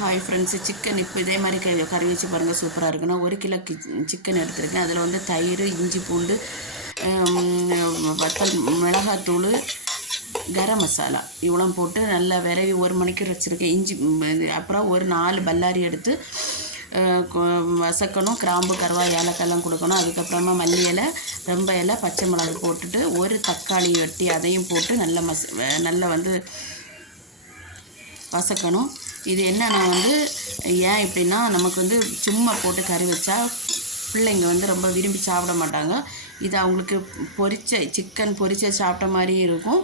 Hi friends chicken இப்போ இதே மாதிரி கறி கறி வச்சு பாருங்கள் சூப்பராக இருக்குன்னா ஒரு கிலோ கி சிக்கன் எடுத்துருக்கேன். அதில் வந்து தயிர் இஞ்சி பூண்டு வத்தல் மிளகாத்தூள் கரம் மசாலா இவ்வளோ போட்டு நல்லா விரவி ஒரு மணிக்கு வச்சுருக்கேன். இஞ்சி அப்புறம் ஒரு நாலு பல்லாரி எடுத்து கொ- வசக்கணும். கிராம்பு கருவா ஏலக்காயெல்லாம் கொடுக்கணும். அதுக்கப்புறமா மல்லி இலை ரொம்ப இலை பச்சை மிளகு போட்டுட்டு ஒரு தக்காளி வெட்டி அதையும் போட்டு நல்லா மச நல்லா வந்து வசக்கணும். இது என்னென்னா வந்து ஏன் இப்படின்னா நமக்கு வந்து சும்மா போட்டு கறி வச்சா பிள்ளைங்க வந்து ரொம்ப விரும்பி சாப்பிட மாட்டாங்க. இது அவங்களுக்கு பொரிச்ச சிக்கன் பொரிச்ச சாப்பிட்ட மாதிரியும் இருக்கும்.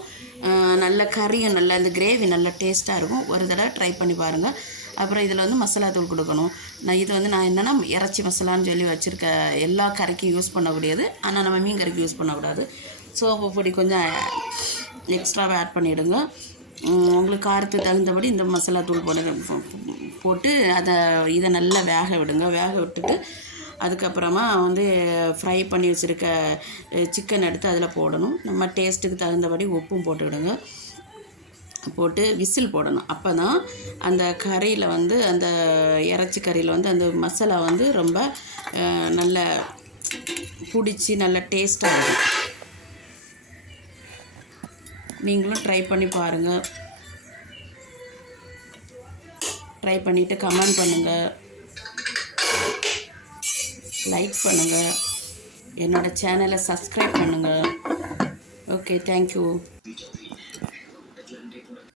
நல்ல கறியும் நல்ல இந்த கிரேவி நல்ல டேஸ்ட்டாக இருக்கும். ஒரு தடவை ட்ரை பண்ணி பாருங்கள் அப்புறம் இதில் வந்து மசாலா தூள் கொடுக்கணும். நான் இது வந்து நான் என்னென்னா இறைச்சி மசாலான்னு சொல்லி வச்சுருக்க எல்லா கறிக்கும் யூஸ் பண்ணக்கூடியது. ஆனால் நம்ம மீன் கறிக்கு யூஸ் பண்ணக்கூடாது. சோப்பு பொடி கொஞ்சம் எக்ஸ்ட்ராவாக ஆட் பண்ணிவிடுங்க உங்களுக்கு காரத்துக்கு தகுந்தபடி இந்த மசாலா தூள் போட போட்டு அதை இதை நல்லா வேக விடுங்க. வேக விட்டுட்டு அதுக்கப்புறமா வந்து ஃப்ரை பண்ணி வச்சுருக்க சிக்கன் எடுத்து அதில் போடணும். நம்ம டேஸ்ட்டுக்கு தகுந்தபடி உப்பும் போட்டு விடுங்க. போட்டு விசில் போடணும். அப்போ தான் அந்த கறியில் வந்து அந்த இறைச்சி கறியில் வந்து அந்த மசாலா வந்து ரொம்ப நல்ல பிடிச்சி நல்ல டேஸ்ட்டாக இருக்கும். நீங்களும் ட்ரை பண்ணி பாருங்கள் ட்ரை பண்ணிவிட்டு கமெண்ட் பண்ணுங்கள் லைக் பண்ணுங்கள் என்னோட சேனலை சப்ஸ்கிரைப் பண்ணுங்கள் ஓகே தேங்க்யூ